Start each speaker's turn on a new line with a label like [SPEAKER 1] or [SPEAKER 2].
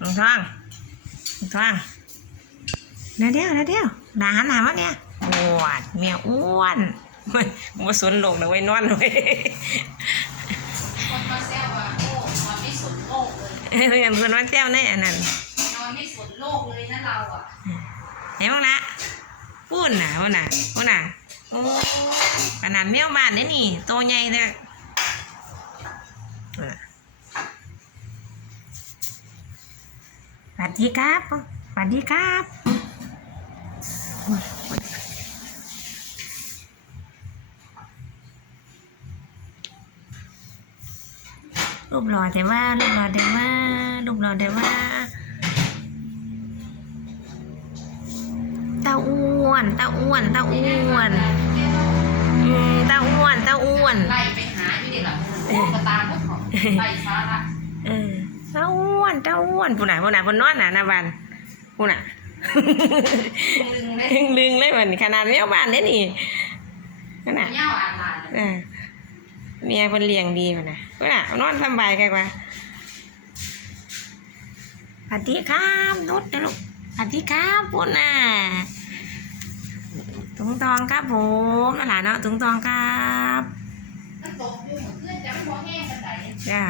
[SPEAKER 1] น้องทองน้องทองนาเดียวนาเดียวหนาหันหนาวะเนี่ยอ้วนเมียอ้วนเฮ้ยมาสนลกนะไว้นอนเลย
[SPEAKER 2] คนมาแซวว่าโอ้นอนไม่สนโลกเลย
[SPEAKER 1] เฮ้ยเพื่อนว่าเจ้าในอันนั้น
[SPEAKER 2] นอนไม่สนโลกเลยนะเราอะ
[SPEAKER 1] เห็นบ้างละพูดนะพูดน่ะพูดน่ะโอ้ขนาดแมวบ้านนี่นี่โตใหญ่เลย วัสดีครับสวัสดีครับรูปหล่อแต่ว่ารูปหล่อแต่ว่ารูปหล่อแต่ว่าเต้าอ้วนเต้าอ้วนเต้าอ้วนอืมเต้าอ้วนเต้าอ้วน
[SPEAKER 2] ไล่ไปหาอยู่เด็กอะโอ้กระตามพวกเขาไล่ฟ้าละ
[SPEAKER 1] เออ เต้าอ้วนเต้าอ้วนผู้ไหนะผู้ไหนะผู้นอนน่ะนะบันผู้น่ะ
[SPEAKER 2] ลึงเลย
[SPEAKER 1] ลึงลึงเลยบันขนาดแมวบ้านเนี่ยนี่นั่นน่ะ
[SPEAKER 2] เงี้ยวอ่านลาน
[SPEAKER 1] เออเมียเพิ่นเลี้ยงดีพุ่นน่ะผู้น่ะนอนสำบายกันกว่าสวัสดีครับนุชนะลูกสวัสดีครับพุ่นน่ะถุงทองครับผมนั่นแหละเนาะถุงทองครับ
[SPEAKER 2] ถ้าตกอยู่เหมือนเพื่อนจะไม่พอแห้งกันไหน
[SPEAKER 1] จ้า